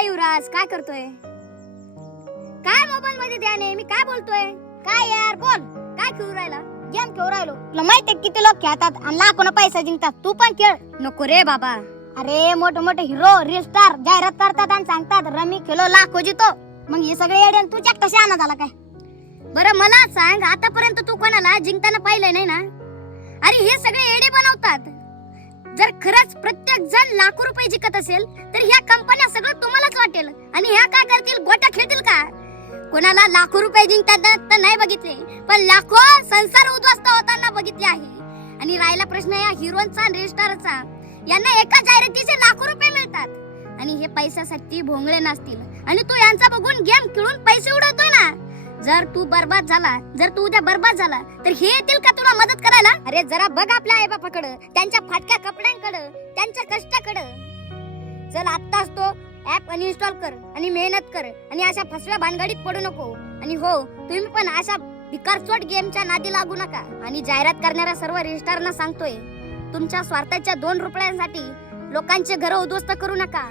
काय युवराज काय करतोय? काय मोबाईल मध्ये ध्यान आहे? मी काय बोलतोय? काय यार बोल. काय खेळू राहिला? गेम खेळू राहिलो. तुला माहितीये किती लोक खेळतात आणि लाखोना पैसा जिंकतात. तू पण खेळ. नको रे बाबा. अरे मोठे मोठे हिरो रील स्टार जाहिरात करतात आणि सांगतात रमी खेलो लाखो जितो. मग हे सगळे येडे तू एकटा शहाणा झाला काय? बरं मला सांग, आतापर्यंत तू कोणाला जिंकताना पाहिलंय नाही ना? अरे हे सगळे येडे बनवतात. जर खरंच प्रत्येक जण लाखो रुपये जिंकत असेल तर ह्या कंपन्या सगळं तुम्हालाच वाटेल आणि ह्या काय करतील? गोट्या खेळतील का? कोणाला लाखो रुपये जिंकताना तर नाही बघितले, पण लाखो संसार उद्ध्वस्त होताना बघितले आहे. आणि राहिला प्रश्न या हिरोचा आणि रील स्टारचा, यांना एका जाहिरातीचे लाखो रुपये मिळतात आणि हे पैशासाठी भोंगळे नसतील आणि तू यांचा बघून गेम खेळून पैसे उडवतोय ना. जर तू उद्या बर्बाद झाला तर हे येतील का तुला मदत करायला? अरे जरा बघ आपल्या आई बापाकडे, त्यांच्या फाटक्या कपड्यांकडे, त्यांच्या कष्टाकडे. चल आत्ताच तो ऍप अनइन्स्टॉल कर आणि मेहनत कर आणि अशा फसव्या भानगडीत पडू नको. आणि हो, तुम्ही पण अशा भिकारचोट गेमच्या नादी लागू नका. आणि जाहिरात करणाऱ्या सर्व रील सांगतोय, तुमच्या स्वार्थाच्या 2 रुपयांसाठी लोकांचे घर उद्ध्वस्त करू नका.